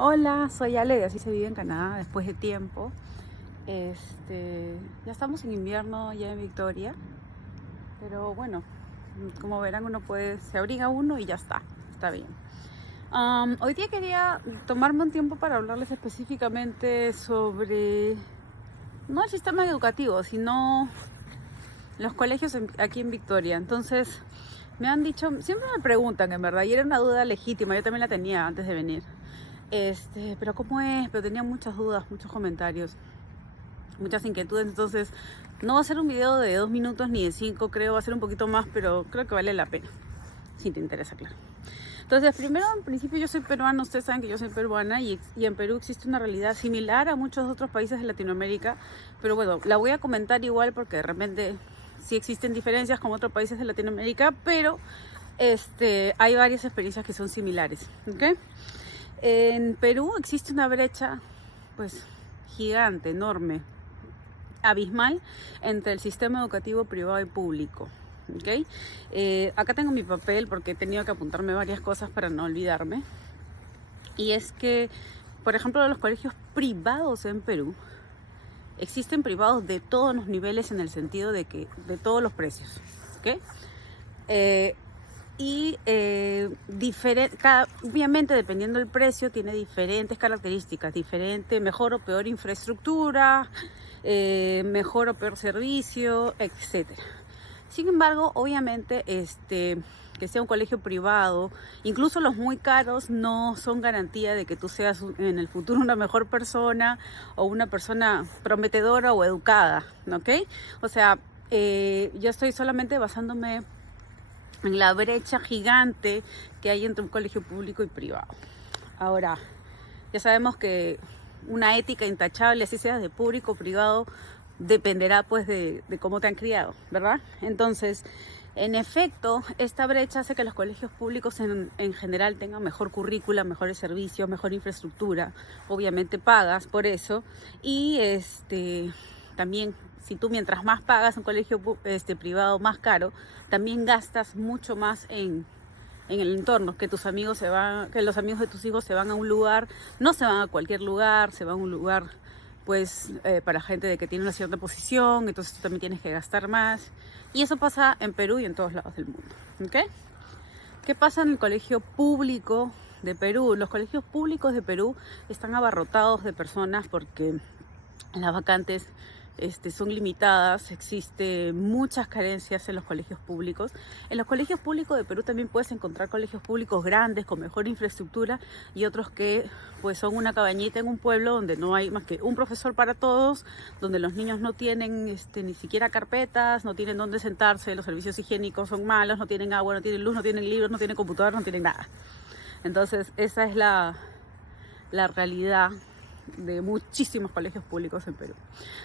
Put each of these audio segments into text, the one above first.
Hola, soy Ale de Así se vive en Canadá después de tiempo. Ya estamos en invierno ya en Victoria, pero bueno, como verán se abriga uno y ya está bien. Hoy día quería tomarme un tiempo para hablarles específicamente sobre, no el sistema educativo, sino los colegios aquí en Victoria. Entonces, me han dicho, siempre me preguntan en verdad, y era una duda legítima, yo también la tenía antes de venir. Pero ¿cómo es? Pero tenía muchas dudas, muchos comentarios, muchas inquietudes. Entonces, no va a ser un video de 2 minutos ni de 5, creo, va a ser un poquito más, pero creo que vale la pena, si te interesa, claro. Entonces, primero, en principio, yo soy peruana, ustedes saben que yo soy peruana y en Perú existe una realidad similar a muchos otros países de Latinoamérica, pero bueno, la voy a comentar igual porque de repente sí existen diferencias con otros países de Latinoamérica, pero hay varias experiencias que son similares, ¿ok? En Perú existe una brecha, pues, gigante, enorme, abismal entre el sistema educativo privado y público. ¿Okay? Acá tengo mi papel porque he tenido que apuntarme varias cosas para no olvidarme. Y es que, por ejemplo, de los colegios privados en Perú, existen privados de todos los niveles en el sentido de que de todos los precios. ¿Okay? Obviamente dependiendo del precio tiene diferentes características, diferente, mejor o peor infraestructura, mejor o peor servicio, etcétera. Sin embargo, obviamente, que sea un colegio privado, incluso los muy caros no son garantía de que tú seas en el futuro una mejor persona o una persona prometedora o educada, ¿ok? O sea, yo estoy solamente basándome en la brecha gigante que hay entre un colegio público y privado. Ahora, ya sabemos que una ética intachable, así sea de público o privado, dependerá pues de cómo te han criado, ¿verdad? Entonces, en efecto, esta brecha hace que los colegios públicos en general tengan mejor currícula, mejores servicios, mejor infraestructura. Obviamente pagas por eso. Y también, si tú mientras más pagas un colegio privado más caro, también gastas mucho más en el entorno, que tus amigos que los amigos de tus hijos se van a un lugar, no se van a cualquier lugar, se van a un lugar pues para gente de que tiene una cierta posición, entonces tú también tienes que gastar más. Y eso pasa en Perú y en todos lados del mundo. ¿Okay? ¿Qué pasa en el colegio público de Perú? Los colegios públicos de Perú están abarrotados de personas porque las vacantes son limitadas, existe muchas carencias en los colegios públicos. En los colegios públicos de Perú también puedes encontrar colegios públicos grandes, con mejor infraestructura, y otros que pues son una cabañita en un pueblo donde no hay más que un profesor para todos, donde los niños no tienen ni siquiera carpetas, no tienen dónde sentarse, los servicios higiénicos son malos, no tienen agua, no tienen luz, no tienen libros, no tienen computador, no tienen nada. Entonces esa es la realidad de muchísimos colegios públicos en Perú.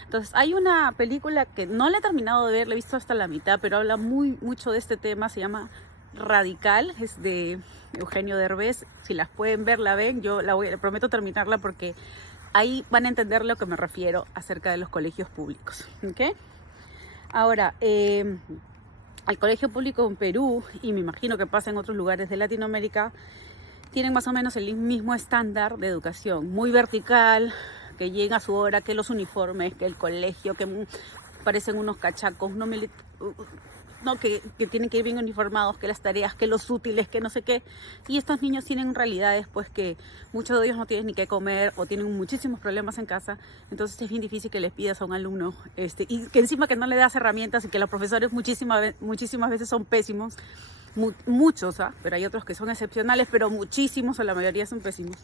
Entonces, hay una película que no la he terminado de ver, la he visto hasta la mitad, pero habla mucho de este tema, se llama Radical, es de Eugenio Derbez. Si las pueden ver, la ven, yo prometo terminarla porque ahí van a entender lo que me refiero acerca de los colegios públicos. ¿Okay? Ahora, el colegio público en Perú, y me imagino que pasa en otros lugares de Latinoamérica, tienen más o menos el mismo estándar de educación, muy vertical, que llega a su hora, que los uniformes, que el colegio, que parecen unos cachacos, que tienen que ir bien uniformados, que las tareas, que los útiles, que no sé qué. Y estos niños tienen realidades pues que muchos de ellos no tienen ni qué comer o tienen muchísimos problemas en casa. Entonces es bien difícil que les pidas a un alumno y que encima que no le das herramientas y que los profesores muchísimas veces son pésimos. Muchos, pero hay otros que son excepcionales, pero muchísimos o la mayoría son pésimos.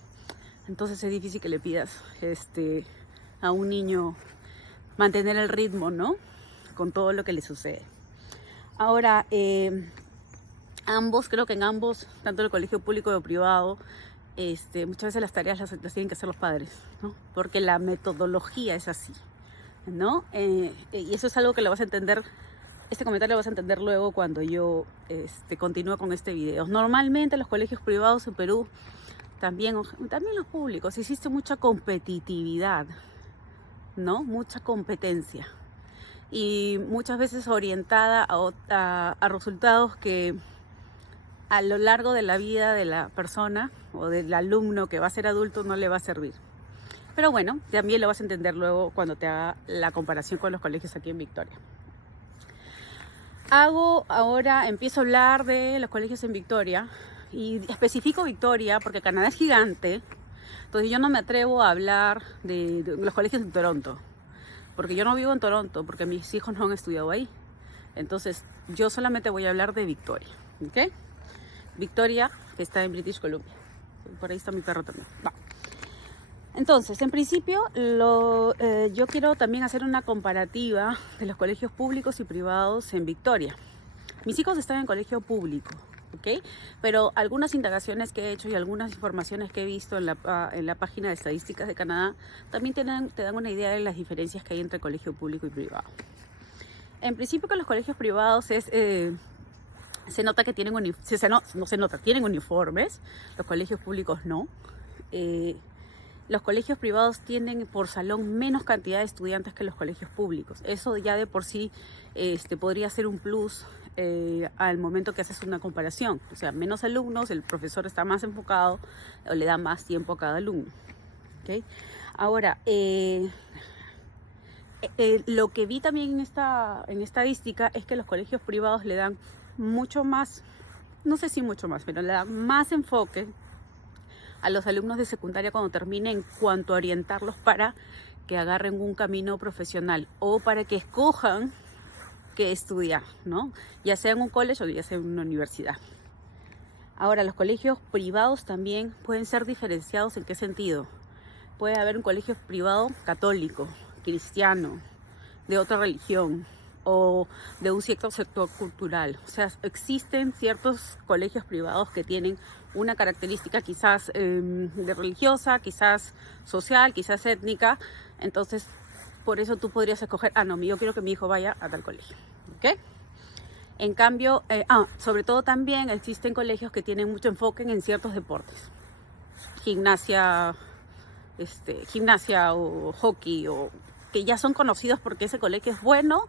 Entonces es difícil que le pidas a un niño mantener el ritmo, ¿no? Con todo lo que le sucede. Ahora, creo que en ambos, tanto el colegio público como privado, muchas veces las tareas las tienen que hacer los padres, ¿no? Porque la metodología es así, ¿no? Y eso es algo que lo vas a entender. Este comentario lo vas a entender luego cuando yo continúe con este video. Normalmente los colegios privados en Perú, también los públicos, existe mucha competitividad, ¿no? Mucha competencia. Y muchas veces orientada a resultados que a lo largo de la vida de la persona o del alumno que va a ser adulto no le va a servir. Pero bueno, también lo vas a entender luego cuando te haga la comparación con los colegios aquí en Victoria. Empiezo a hablar de los colegios en Victoria y especifico Victoria porque Canadá es gigante, entonces yo no me atrevo a hablar de los colegios en Toronto, porque yo no vivo en Toronto, porque mis hijos no han estudiado ahí. Entonces yo solamente voy a hablar de Victoria, ¿ok? Victoria, que está en British Columbia. Por ahí está mi perro también. Va. Entonces, en principio, yo quiero también hacer una comparativa de los colegios públicos y privados en Victoria. Mis hijos están en colegio público, ¿ok? Pero algunas indagaciones que he hecho y algunas informaciones que he visto en la página de estadísticas de Canadá también te dan una idea de las diferencias que hay entre colegio público y privado. En principio, con los colegios privados se nota que tienen tienen uniformes, los colegios públicos no. Los colegios privados tienen por salón menos cantidad de estudiantes que los colegios públicos. Eso ya de por sí podría ser un plus al momento que haces una comparación. O sea, menos alumnos, el profesor está más enfocado o le da más tiempo a cada alumno. ¿Okay? Ahora, lo que vi también en estadística es que los colegios privados le dan mucho más, no sé si mucho más, pero le dan más enfoque a los alumnos de secundaria cuando terminen en cuanto a orientarlos para que agarren un camino profesional o para que escojan qué estudiar, ¿no? Ya sea en un college o ya sea en una universidad. Ahora, los colegios privados también pueden ser diferenciados. ¿En qué sentido? Puede haber un colegio privado católico, cristiano, de otra religión o de un cierto sector cultural. O sea, existen ciertos colegios privados que tienen una característica quizás de religiosa, quizás social, quizás étnica. Entonces, por eso tú podrías escoger, no, yo quiero que mi hijo vaya a tal colegio, ¿ok? En cambio, sobre todo también existen colegios que tienen mucho enfoque en ciertos deportes. Gimnasia o hockey, o que ya son conocidos porque ese colegio es bueno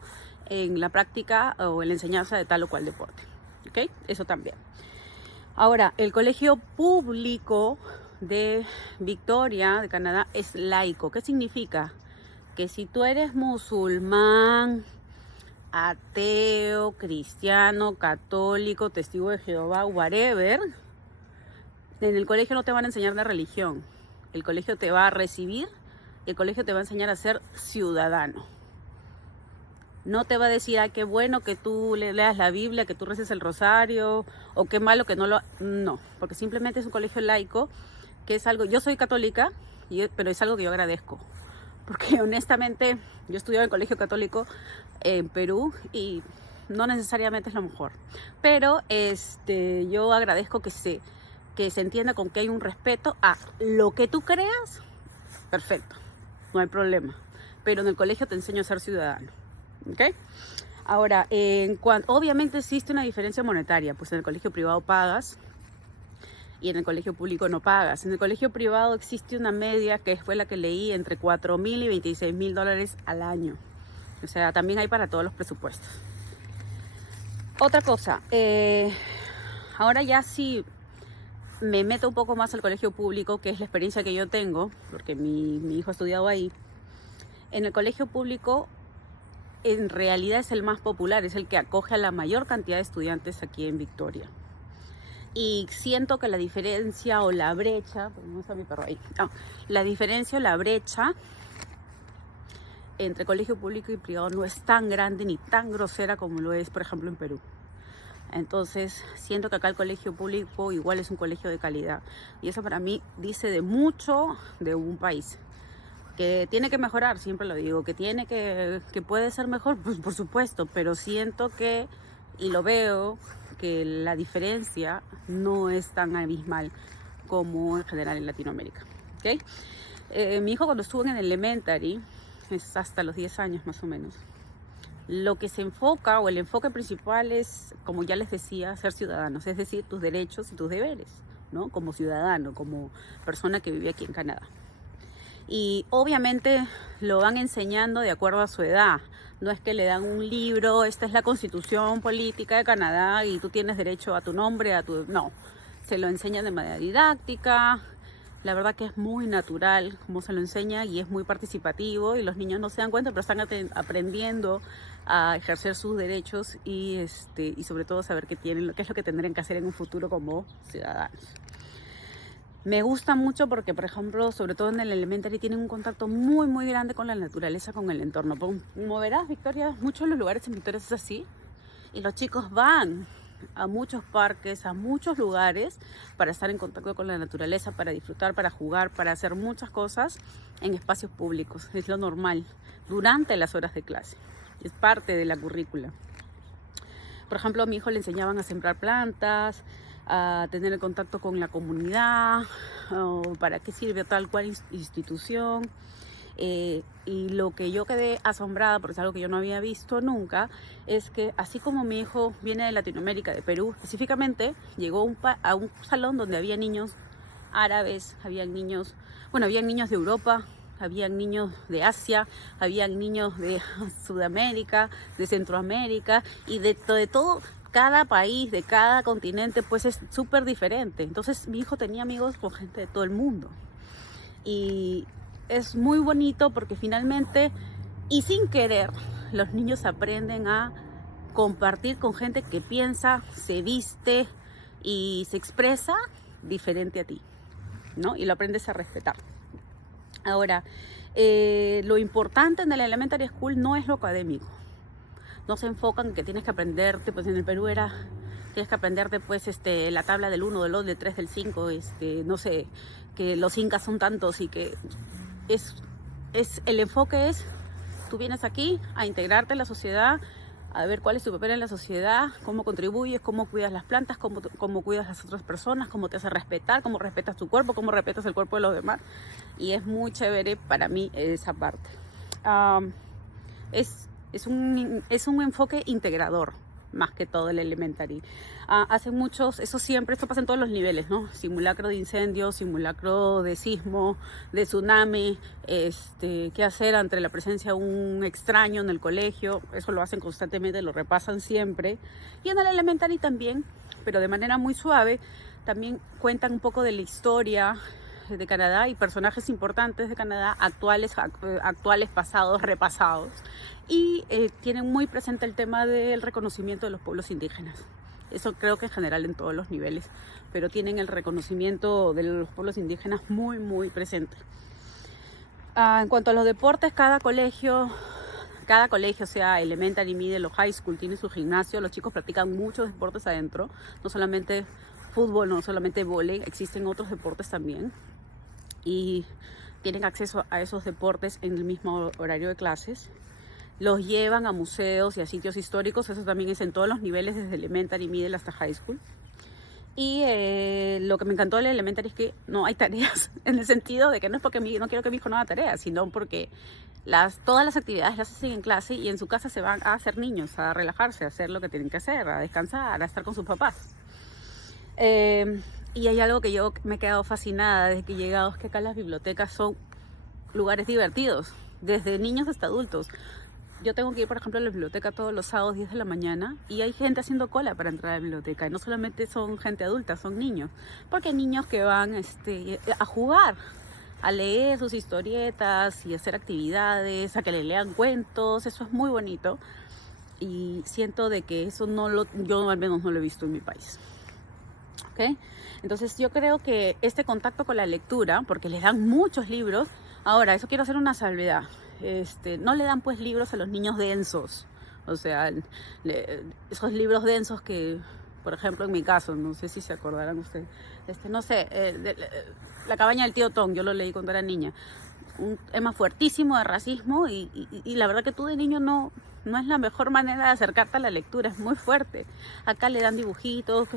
en la práctica o en la enseñanza de tal o cual deporte, ¿ok? Eso también. Ahora, el colegio público de Victoria, de Canadá, es laico. ¿Qué significa? Que si tú eres musulmán, ateo, cristiano, católico, testigo de Jehová, whatever, en el colegio no te van a enseñar de religión. El colegio te va a recibir, el colegio te va a enseñar a ser ciudadano. No te va a decir, qué bueno que tú leas la Biblia, que tú reces el rosario, o qué malo que no lo... No, porque simplemente es un colegio laico, que es algo... Yo soy católica, pero es algo que yo agradezco. Porque honestamente, yo estudiaba en colegio católico en Perú y no necesariamente es lo mejor. Pero yo agradezco que se entienda con que hay un respeto a lo que tú creas. Perfecto, no hay problema. Pero en el colegio te enseño a ser ciudadano. ¿Okay? Ahora, obviamente existe una diferencia monetaria, pues en el colegio privado pagas y en el colegio público no pagas. En el colegio privado existe una media que fue la que leí entre $4,000 y $26,000 al año. O sea, también hay para todos los presupuestos. Otra cosa, ahora ya sí me meto un poco más al colegio público, que es la experiencia que yo tengo, porque mi hijo ha estudiado ahí. En el colegio público, en realidad es el más popular, es el que acoge a la mayor cantidad de estudiantes aquí en Victoria. Y siento que la diferencia o la brecha, no está mi perro ahí, la diferencia o la brecha entre colegio público y privado no es tan grande ni tan grosera como lo es, por ejemplo, en Perú. Entonces, siento que acá el colegio público igual es un colegio de calidad. Y eso para mí dice de mucho de un país. Que tiene que mejorar, siempre lo digo, que puede ser mejor, pues por supuesto, pero siento que, y lo veo, que la diferencia no es tan abismal como en general en Latinoamérica. ¿Okay? Mi hijo cuando estuvo en el elementary, es hasta los 10 años más o menos, lo que se enfoca o el enfoque principal es, como ya les decía, ser ciudadanos, es decir, tus derechos y tus deberes, ¿no? Como ciudadano, como persona que vive aquí en Canadá. Y obviamente lo van enseñando de acuerdo a su edad. No es que le dan un libro, esta es la constitución política de Canadá y tú tienes derecho a tu nombre, no, se lo enseñan de manera didáctica. La verdad que es muy natural como se lo enseña y es muy participativo y los niños no se dan cuenta, pero están aprendiendo a ejercer sus derechos y sobre todo saber qué es lo que tendrían que hacer en un futuro como ciudadanos. Me gusta mucho porque, por ejemplo, sobre todo en el elementary tienen un contacto muy, muy grande con la naturaleza, con el entorno. Como verás, Victoria, muchos de los lugares en Victoria es así y los chicos van a muchos parques, a muchos lugares para estar en contacto con la naturaleza, para disfrutar, para jugar, para hacer muchas cosas en espacios públicos. Es lo normal durante las horas de clase. Es parte de la currícula. Por ejemplo, a mi hijo le enseñaban a sembrar plantas, a tener el contacto con la comunidad, o para qué sirve tal cual institución. Y lo que yo quedé asombrada, porque es algo que yo no había visto nunca, es que así como mi hijo viene de Latinoamérica, de Perú específicamente, llegó a un salón donde había niños árabes, habían niños de Europa, habían niños de Asia, habían niños de Sudamérica, de Centroamérica y de todo. Cada país, de cada continente, pues es súper diferente. Entonces mi hijo tenía amigos con gente de todo el mundo. Y es muy bonito porque finalmente y sin querer los niños aprenden a compartir con gente que piensa, se viste y se expresa diferente a ti, ¿no? Y lo aprendes a respetar. Ahora, lo importante en el elementary school no es lo académico. No se enfocan en que tienes que aprenderte, pues en el Perú tienes que aprenderte pues la tabla del 1, del 2, del 3, del 5, no sé, que los incas son tantos y que el enfoque es, tú vienes aquí a integrarte en la sociedad, a ver cuál es tu papel en la sociedad, cómo contribuyes, cómo cuidas las plantas, cómo cuidas a las otras personas, cómo te haces respetar, cómo respetas tu cuerpo, cómo respetas el cuerpo de los demás. Y es muy chévere para mí esa parte. Es un enfoque integrador, más que todo el elementary. Hacen muchos, esto pasa en todos los niveles, ¿no? Simulacro de incendio, simulacro de sismo, de tsunami, qué hacer ante la presencia de un extraño en el colegio. Eso lo hacen constantemente, lo repasan siempre. Y en el elementary también, pero de manera muy suave, también cuentan un poco de la historia de Canadá y personajes importantes de Canadá, actuales, pasados, repasados. Y tienen muy presente el tema del reconocimiento de los pueblos indígenas. Eso creo que en general en todos los niveles, pero tienen el reconocimiento de los pueblos indígenas muy, muy presente. En cuanto a los deportes, cada colegio, sea elementary, middle o high school, tiene su gimnasio. Los chicos practican muchos deportes adentro, no solamente fútbol, no solamente vóley, existen otros deportes también. Y tienen acceso a esos deportes en el mismo horario de clases. Los llevan a museos y a sitios históricos, eso también es en todos los niveles, desde elementary, middle hasta high school. Y lo que me encantó del elementary es que no hay tareas, en el sentido de que no es porque no quiero que mi hijo no haga tareas, sino porque todas las actividades las hacen en clase y en su casa se van a hacer niños, a relajarse, a hacer lo que tienen que hacer, a descansar, a estar con sus papás. Y hay algo que yo me he quedado fascinada desde que he llegado, es que acá las bibliotecas son lugares divertidos, desde niños hasta adultos. Yo tengo que ir, por ejemplo, a la biblioteca todos los sábados 10 de la mañana y hay gente haciendo cola para entrar a la biblioteca. Y no solamente son gente adulta, son niños. Porque hay niños que van a jugar, a leer sus historietas y hacer actividades, a que le lean cuentos. Eso es muy bonito. Y siento de que eso yo al menos no lo he visto en mi país. ¿Okay? Entonces yo creo que este contacto con la lectura, porque les dan muchos libros. Ahora, eso quiero hacer una salvedad. No le dan pues libros a los niños densos, o sea, esos libros densos que, por ejemplo, en mi caso, no sé si se acordarán ustedes, no sé, La cabaña del tío Tom, yo lo leí cuando era niña, un tema fuertísimo de racismo y la verdad que tú de niño no es la mejor manera de acercarte a la lectura, es muy fuerte. Acá le dan dibujitos,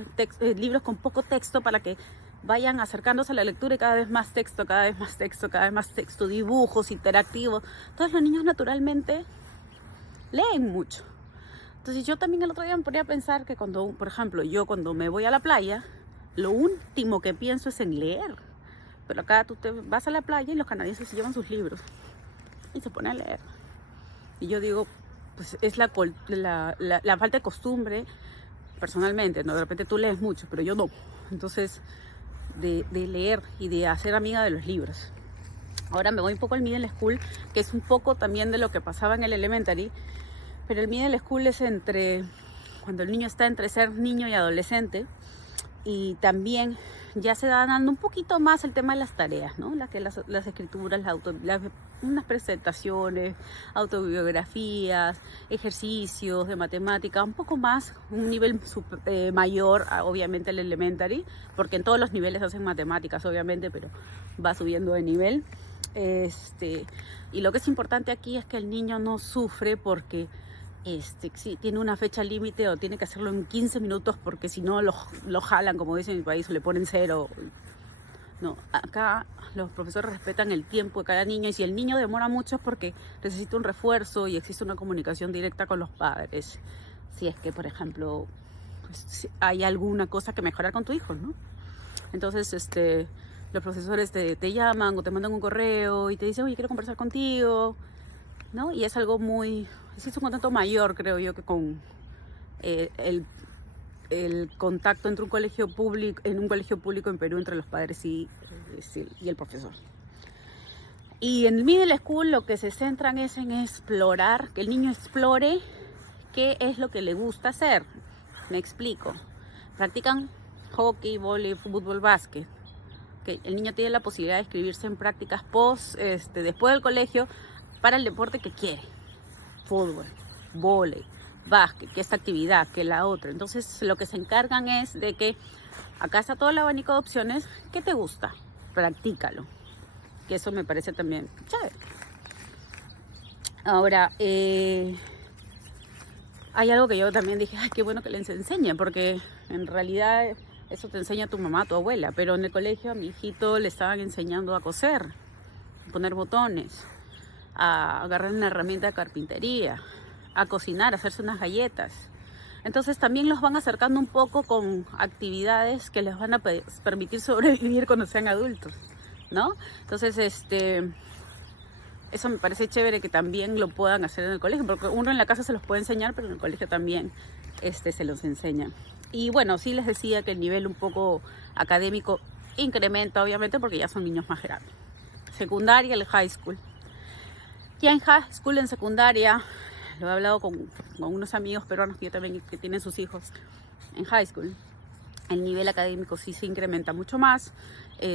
libros con poco texto para que vayan acercándose a la lectura y cada vez más texto, cada vez más texto, cada vez más texto, dibujos interactivos. Entonces los niños naturalmente leen mucho. Entonces yo también el otro día me ponía a pensar que por ejemplo, yo cuando me voy a la playa, lo último que pienso es en leer. Pero acá tú te vas a la playa y los canadienses se llevan sus libros y se ponen a leer. Y yo digo, pues es la falta de costumbre, personalmente, ¿no? De repente tú lees mucho, pero yo no. Entonces, de leer y de hacer amiga de los libros. Ahora me voy un poco al middle school, que es un poco también de lo que pasaba en el elementary, pero el middle school es cuando el niño está entre ser niño y adolescente, y también ya se va dando un poquito más el tema de las tareas, ¿no? Las escrituras, unas presentaciones, autobiografías, ejercicios de matemática, un poco más, un nivel mayor, obviamente el elementary, porque en todos los niveles hacen matemáticas, obviamente, pero va subiendo de nivel. Y lo que es importante aquí es que el niño no sufre porque si tiene una fecha límite o tiene que hacerlo en 15 minutos porque si no lo jalan, como dicen en mi país, o le ponen cero. No, acá los profesores respetan el tiempo de cada niño, y si el niño demora mucho es porque necesita un refuerzo y existe una comunicación directa con los padres. Si es que, por ejemplo, pues, si hay alguna cosa que mejorar con tu hijo, ¿no? Entonces, los profesores te llaman o te mandan un correo y te dicen, oye, quiero conversar contigo, ¿no? Y es algo existe un contacto mayor, creo yo, que con el contacto entre un colegio público en Perú entre los padres y el profesor. Y en el middle school lo que se centran es en explorar, que el niño explore qué es lo que le gusta hacer. Me explico. Practican hockey, vóley, fútbol, básquet. Que el niño tiene la posibilidad de inscribirse en prácticas después del colegio para el deporte que quiere. Fútbol, vóley, básquet, que esta actividad, que la otra. Entonces lo que se encargan es de que acá está todo el abanico de opciones. ¿Qué te gusta? Practícalo. Que eso me parece también chévere. Ahora, hay algo que yo también dije, ay, qué bueno que les enseñe, porque en realidad eso te enseña tu mamá, tu abuela, pero en el colegio a mi hijito le estaban enseñando a coser, a poner botones, a agarrar una herramienta de carpintería, a cocinar, a hacerse unas galletas. Entonces también los van acercando un poco con actividades que les van a permitir sobrevivir cuando sean adultos, ¿no? Entonces, eso me parece chévere que también lo puedan hacer en el colegio, porque uno en la casa se los puede enseñar, pero en el colegio también se los enseña. Y bueno, sí les decía que el nivel un poco académico incrementa, obviamente, porque ya son niños más grandes. Secundaria, el high school. Ya en high school, en secundaria, lo he hablado con unos amigos peruanos que yo también que tienen sus hijos en high school. El nivel académico sí se incrementa mucho más.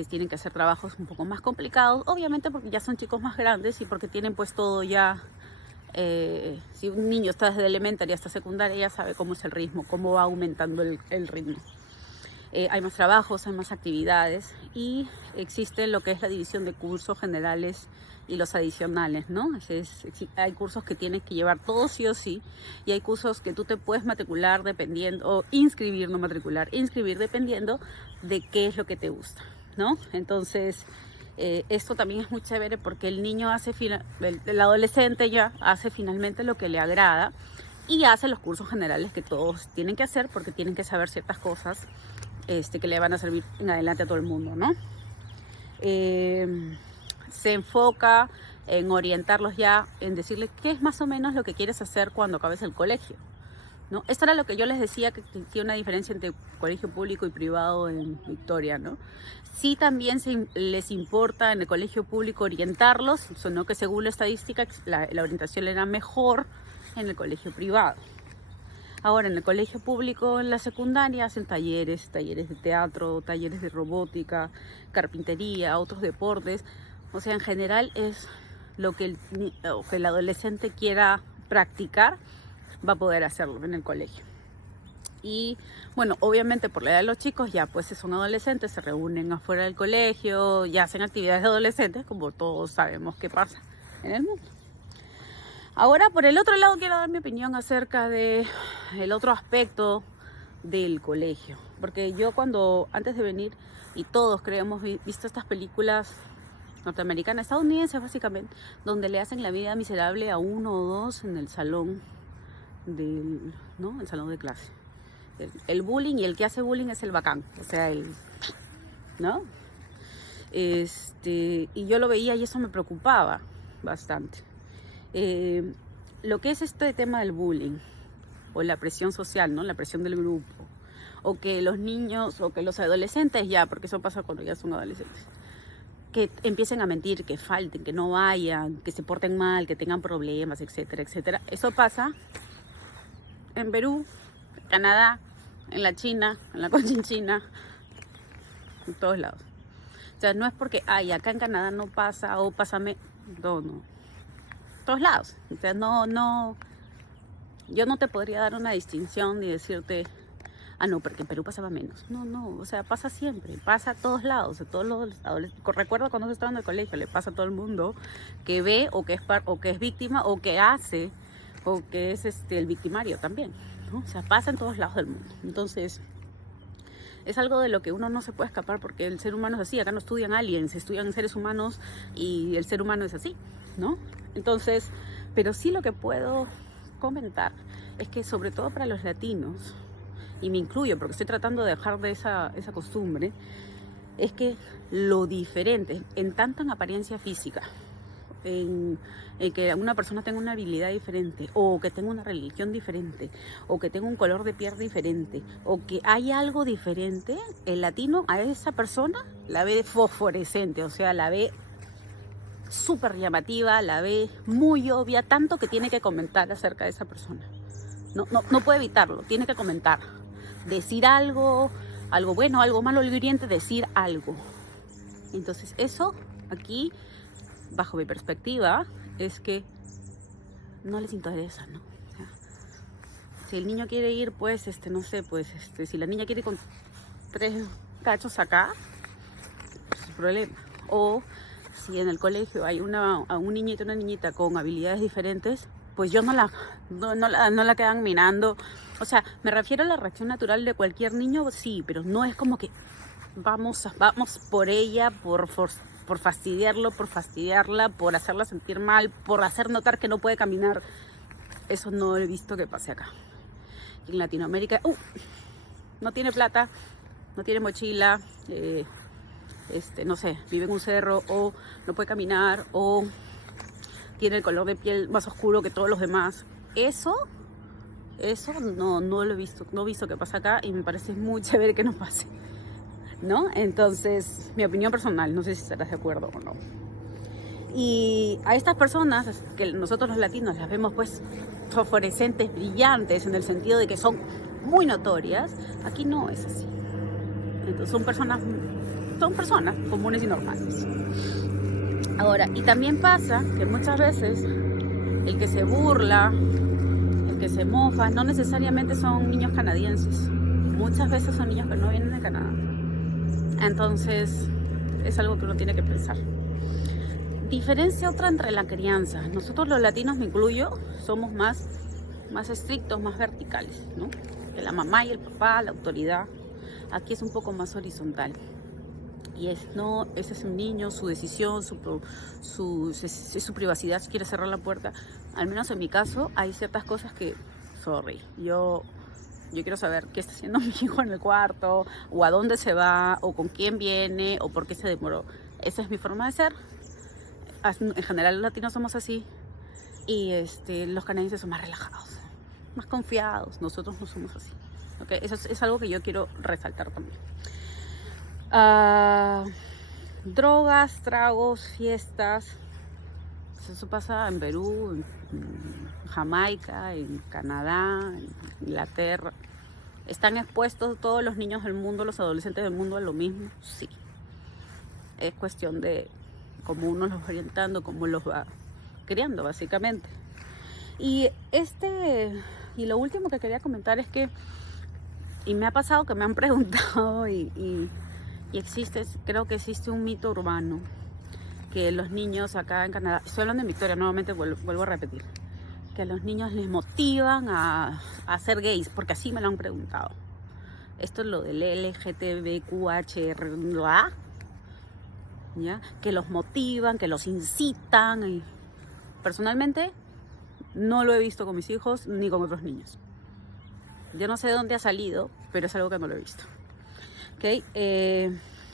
Tienen que hacer trabajos un poco más complicados, obviamente porque ya son chicos más grandes y porque tienen pues todo ya. Si un niño está desde elementary hasta secundaria, ya sabe cómo es el ritmo, cómo va aumentando el ritmo. Hay más trabajos, hay más actividades y existe lo que es la división de cursos generales y los adicionales, ¿no? Hay cursos que tienes que llevar todos sí o sí, y hay cursos que tú te puedes matricular dependiendo, o inscribir, no matricular, inscribir dependiendo de qué es lo que te gusta, ¿no? Entonces, esto también es muy chévere porque el niño el adolescente ya hace finalmente lo que le agrada y hace los cursos generales que todos tienen que hacer porque tienen que saber ciertas cosas que le van a servir en adelante a todo el mundo, ¿no? Se enfoca en orientarlos ya, en decirles qué es más o menos lo que quieres hacer cuando acabes el colegio, ¿no? Esto era lo que yo les decía, que tiene una diferencia entre colegio público y privado en Victoria, ¿no? Sí, también les importa en el colegio público orientarlos, sino que según la estadística la orientación era mejor en el colegio privado. Ahora, en el colegio público, en la secundaria, hacen talleres de teatro, talleres de robótica, carpintería, otros deportes. O sea, en general es lo que el adolescente quiera practicar, va a poder hacerlo en el colegio. Y bueno, obviamente por la edad de los chicos ya pues son adolescentes, se reúnen afuera del colegio, ya hacen actividades de adolescentes, como todos sabemos qué pasa en el mundo. Ahora, por el otro lado, quiero dar mi opinión acerca de el otro aspecto del colegio. Porque yo antes de venir, y todos creo hemos visto estas películas norteamericanas, estadounidenses básicamente, donde le hacen la vida miserable a uno o dos en el salón ¿no? El salón de clase. El bullying, y el que hace bullying es el bacán, o sea, ¿no? Y yo lo veía y eso me preocupaba bastante. lo que es este tema del bullying o la presión social, ¿no? La presión del grupo, o que los niños o que los adolescentes ya, porque eso pasa cuando ya son adolescentes, que empiecen a mentir, que falten, que no vayan, que se porten mal, que tengan problemas, etcétera, etcétera. Eso pasa en Perú, Canadá, en la China, en la Conchinchina, en todos lados. O sea, no es porque, ay, acá en Canadá no pasa o pásame, no, no. Todos lados. O sea, no, yo no te podría dar una distinción ni decirte, ah, no, porque en Perú pasaba menos. No, o sea, pasa siempre, pasa a todos lados, a todos los adolescentes. Recuerdo cuando estaba en el colegio, le pasa a todo el mundo que ve o que es víctima o que hace o que es el victimario también, ¿no? O sea, pasa en todos lados del mundo. Entonces, es algo de lo que uno no se puede escapar porque el ser humano es así. Acá no estudian aliens, estudian seres humanos y el ser humano es así, ¿no? Entonces, pero sí lo que puedo comentar es que sobre todo para los latinos, y me incluyo porque estoy tratando de dejar de esa costumbre, es que lo diferente, en tanto en apariencia física, en que una persona tenga una habilidad diferente, o que tenga una religión diferente, o que tenga un color de piel diferente, o que hay algo diferente, el latino a esa persona la ve fosforescente, o sea, la ve súper llamativa, la ve muy obvia, tanto que tiene que comentar acerca de esa persona. No puede evitarlo, tiene que comentar, decir algo bueno, algo malo, algo hiriente, decir algo. Entonces eso aquí, bajo mi perspectiva, es que no les interesa, ¿no? O sea, si el niño quiere ir, pues, no sé, pues, si la niña quiere ir con 3 cachos acá, pues es problema. O si en el colegio hay un niñito y una niñita con habilidades diferentes, pues yo no la quedan mirando. O sea, me refiero a la reacción natural de cualquier niño, sí, pero no es como que vamos por ella, por fastidiarlo, por fastidiarla, por hacerla sentir mal, por hacer notar que no puede caminar. Eso no he visto que pase acá. En Latinoamérica, no tiene plata, no tiene mochila, no sé, vive en un cerro, o no puede caminar, o tiene el color de piel más oscuro que todos los demás. Eso no lo he visto, no he visto que pase acá, y me parece muy chévere que no pase, ¿no? Entonces, mi opinión personal, no sé si estarás de acuerdo o no. Y a estas personas, que nosotros los latinos las vemos pues fosforescentes, brillantes, en el sentido de que son muy notorias, aquí no es así. Entonces son personas comunes y normales. Ahora, y también pasa que muchas veces el que se burla, el que se mofa, no necesariamente son niños canadienses. Muchas veces son niños que no vienen de Canadá. Entonces, es algo que uno tiene que pensar. Diferencia otra entre la crianza. Nosotros los latinos, me incluyo, somos más estrictos, más verticales, ¿no? Que la mamá y el papá, la autoridad. Aquí es un poco más horizontal. Y ese es un niño, su decisión, su privacidad, si quiere cerrar la puerta. Al menos en mi caso, hay ciertas cosas que, sorry, yo quiero saber qué está haciendo mi hijo en el cuarto, o a dónde se va, o con quién viene, o por qué se demoró. Esa es mi forma de ser. En general los latinos somos así, y los canadienses son más relajados, más confiados. Nosotros no somos así, ¿okay? Eso es algo que yo quiero resaltar también. Drogas, tragos, fiestas, eso pasa en Perú, en Jamaica, en Canadá, en Inglaterra. ¿Están expuestos todos los niños del mundo, los adolescentes del mundo a lo mismo? Sí. Es cuestión de cómo uno los va orientando, cómo los va criando, básicamente. Y lo último que quería comentar es que, y me ha pasado que me han preguntado, y creo que existe un mito urbano, que los niños acá en Canadá, estoy hablando de Victoria, nuevamente vuelvo a repetir, que a los niños les motivan a ser gays, porque así me lo han preguntado. Esto es lo del LGTBQHR, ¿ya? Que los motivan, que los incitan. Y personalmente no lo he visto con mis hijos ni con otros niños. Yo no sé de dónde ha salido, pero es algo que no lo he visto. ¿Okay?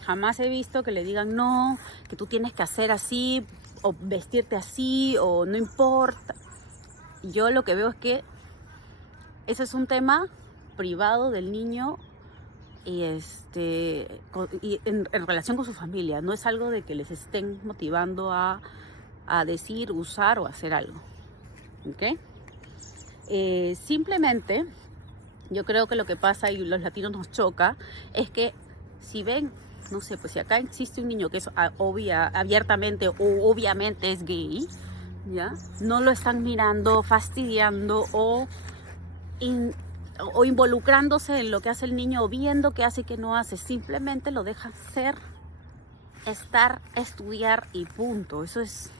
Jamás he visto que le digan no, que tú tienes que hacer así, o vestirte así, o no importa. yo lo que veo es que ese es un tema privado del niño y, y en relación con su familia. No es algo de que les estén motivando a decir, usar o hacer algo. ¿Ok? Simplemente, yo creo que lo que pasa y los latinos nos choca es que si ven, no sé, pues si acá existe un niño que es abiertamente o obviamente es gay, ¿ya? No lo están mirando, fastidiando o involucrándose en lo que hace el niño o viendo qué hace y qué no hace. Simplemente lo dejan ser, estar, estudiar y punto. Eso es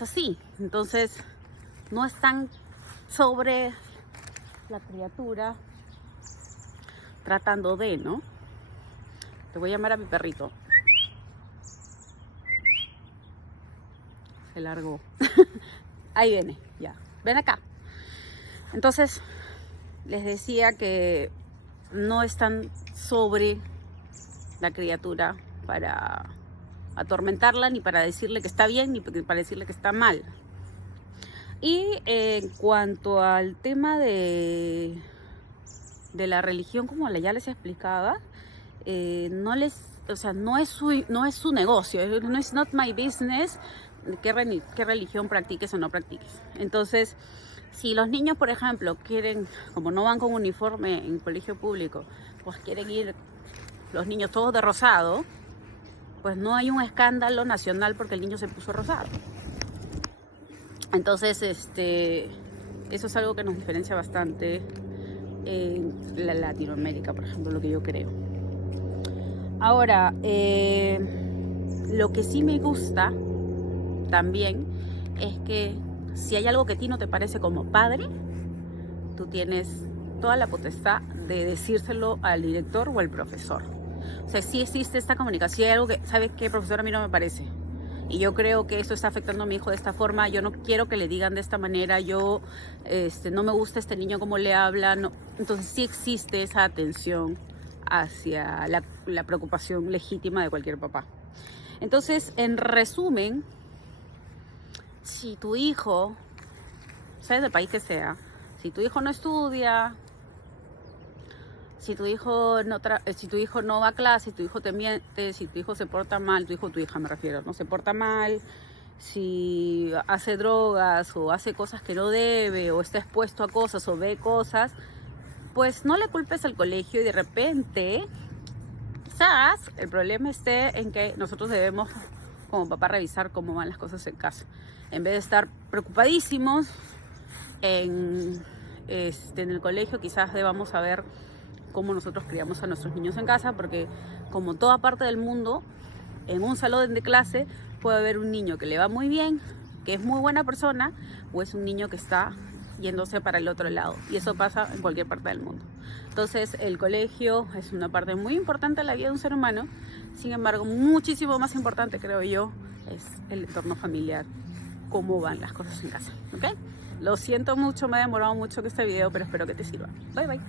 así. Entonces, no están sobre la criatura tratando de, ¿no? Te voy a llamar a mi perrito. Se largó. Ahí viene, ya. Ven acá. Entonces, les decía que no están sobre la criatura para atormentarla, ni para decirle que está bien, ni para decirle que está mal. Y en cuanto al tema de la religión, como ya les explicaba, no es su negocio, no es not my business qué religión practiques o no practiques. Entonces, si los niños, por ejemplo, quieren, como no van con uniforme en colegio público, pues quieren ir los niños todos de rosado, pues no hay un escándalo nacional porque el niño se puso rosado. Entonces, eso es algo que nos diferencia bastante en la Latinoamérica, por ejemplo, lo que yo creo. Ahora, lo que sí me gusta también es que si hay algo que a ti no te parece como padre, tú tienes toda la potestad de decírselo al director o al profesor. O sea, sí existe esta comunicación. Hay algo que, ¿sabes qué, profesor? A mí no me parece. Y yo creo que esto está afectando a mi hijo de esta forma. Yo no quiero que le digan de esta manera. Yo, no me gusta este niño como le habla. No. Entonces sí existe esa atención hacia la preocupación legítima de cualquier papá. Entonces, en resumen, si tu hijo, sea del país que sea, si tu hijo no estudia, si tu hijo no va a clase, si tu hijo te miente, si tu hijo se porta mal, tu hija me refiero, no se porta mal, si hace drogas o hace cosas que no debe o está expuesto a cosas o ve cosas, pues no le culpes al colegio y de repente quizás el problema esté en que nosotros debemos como papá revisar cómo van las cosas en casa. En vez de estar preocupadísimos en el colegio, quizás debamos saber cómo nosotros criamos a nuestros niños en casa, porque como toda parte del mundo, en un salón de clase puede haber un niño que le va muy bien, que es muy buena persona, o es un niño que está yéndose para el otro lado, y eso pasa en cualquier parte del mundo. Entonces el colegio es una parte muy importante de la vida de un ser humano. Sin embargo, muchísimo más importante, creo yo, es el entorno familiar, cómo van las cosas en casa, ¿ok? Lo siento mucho, me ha demorado mucho en este video, pero espero que te sirva. Bye bye.